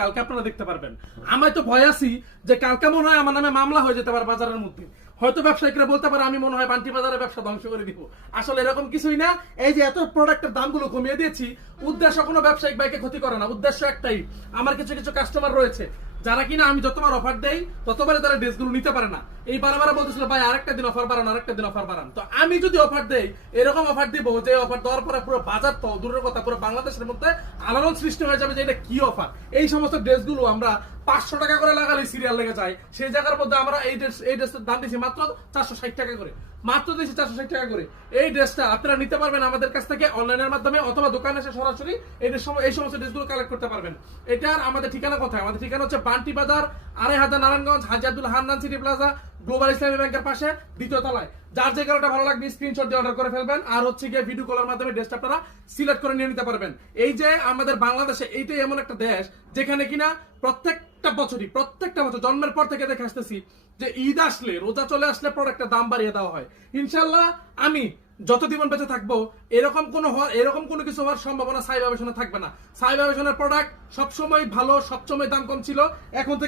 কালকে আপনারা দেখতে পারবেন। আমি তো ভয় আছি যে কালকে মনে হয় আমার নামে মামলা হয়ে যেতে পারে বাজারের মধ্যে। হয়তো ব্যবসায়ীরা বলতে পারে আমি মনে হয় বান্টি বাজারের ব্যবসা ধ্বংস করে দিব। আসলে এরকম কিছুই না। এই যে এত প্রোডাক্টের দামগুলো কমিয়ে দিয়েছি, উদ্দেশ্য কোনো ব্যবসায়িক ভাইকে ক্ষতি করে না। উদ্দেশ্য একটাই, আমার কিছু কিছু কাস্টমার রয়েছে যারা কিনা আমি যতবার অফার দেই ততবারে তারা ড্রেসগুলো নিতে পারে না। এই বারবার বলতেছিল ভাই আরেকটা দিন অফার বাড়ান, আরেকটা দিন অফার বাড়ান। তো আমি যদি অফার দেই, এরকম অফার দিব যে অফার দেওয়ার পরে পুরো বাজার তো দূরের কথা পুরো বাংলাদেশের মধ্যে আলোড়ন সৃষ্টি হয়ে যাবে যে এটা কি অফার। এই সমস্ত ড্রেসগুলো আমরা 500 টাকা করে লাগালে সিরিয়াল লেগে যায়, সেই জায়গার মধ্যে আমরা এই ড্রেসের দাম দিচ্ছি মাত্র 460 টাকা করে, মাত্র দিচ্ছি 460 টাকা করে। এই ড্রেসটা আপনারা নিতে পারবেন আমাদের কাছ থেকে অনলাইনের মাধ্যমে অথবা দোকানে এসে সরাসরি এই সমস্ত ড্রেসগুলো কালেক্ট করতে পারবেন। এটার আমাদের ঠিকানা কোথায়? আমাদের ঠিকানা হচ্ছে Banti Bazar, 2500 Narayanganj, Haji Abdul Hannan city plaza, global Islami ব্যাংকের পাশে, দ্বিতীয় তলায়। যার যে কারণটা ভালো লাগবে স্ক্রিনশট দিয়ে অর্ডার করে ফেলবেন, আর হচ্ছে গিয়ে ভিডিও কলের মাধ্যমে ড্রেসটা আপনারা সিলেক্ট করে নিয়ে নিতে পারবেন। এই যে আমাদের বাংলাদেশে এইটাই এমন একটা দেশ যেখানে কিনা প্রত্যেকটা বছর জন্মের পর থেকে দেখে আসতেছি যে ঈদ আসলে, রোজা চলে আসলে প্রোডাক্টের দাম বাড়িয়ে দেওয়া হয়। ইনশাল্লাহ আমি যত জীবন বেঁচে থাকবো এরকম কোনো কিছু হওয়ার সম্ভাবনা সাইবার থাকবে না। সাইবার প্রোডাক্ট সবসময় ভালো, সবসময় দাম কম ছিল। এখন থেকে